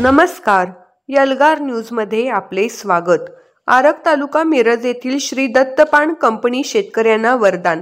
नमस्कार, यलगार न्यूजमध्ये आपले स्वागत। आरग तालुका मिरज येथील श्री दत्त पान कंपनी शेतकऱ्यांना वरदान।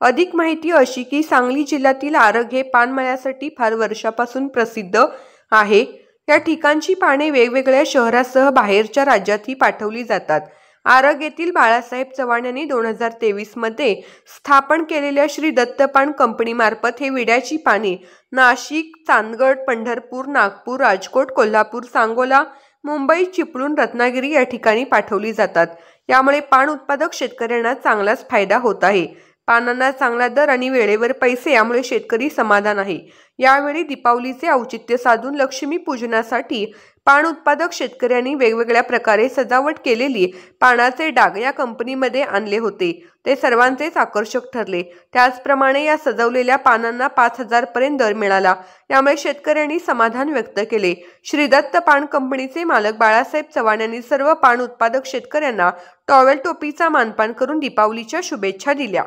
अधिक माहिती अशी की सांगली जिल्ह्यातील आरग हे पानमळ्यासाठी फार वर्षापासून प्रसिद्ध आहे। या ठिकाणची पाने वेगवेगळ्या शहरासह बाहेरच्या राज्यातही पाठवली जातात। आरग येथील बाळासाहेब चव्हाण यांनी 2023 मध्ये स्थापन केलेल्या श्री दत्त पान कंपनीमार्फत हे विड्याची पाने नाशिक, चांदगड, पंढरपूर, नागपूर, राजकोट, कोल्हापूर, सांगोला, मुंबई, चिपळूण, रत्नागिरी या ठिकाणी पाठवली जातात। यामुळे पान उत्पादक शेतकऱ्यांना चांगलाच फायदा होत आहे। पानांना चांगला दर आणि वेळेवर पैसे यामुळे शेतकरी समाधान आहे। यावेळी दीपावलीचे औचित्य साधून लक्ष्मी पूजनासाठी पान उत्पादक शेतकऱ्यांनी वेगवेगळ्या प्रकारे सजावट केलेली पानाचे डाग या कंपनीमध्ये आणले होते। ते सर्वांचेच आकर्षक ठरले। त्याचप्रमाणे या सजवलेल्या पानांना 5,000 पर्यंत दर मिळाला। यामुळे शेतकऱ्यांनी समाधान व्यक्त केले। श्री दत्त पान कंपनीचे मालक बाळासाहेब चव्हाण यांनी सर्व पान उत्पादक शेतकऱ्यांना टॉवेल टोपीचा मानपान करून दीपावलीच्या शुभेच्छा दिल्या।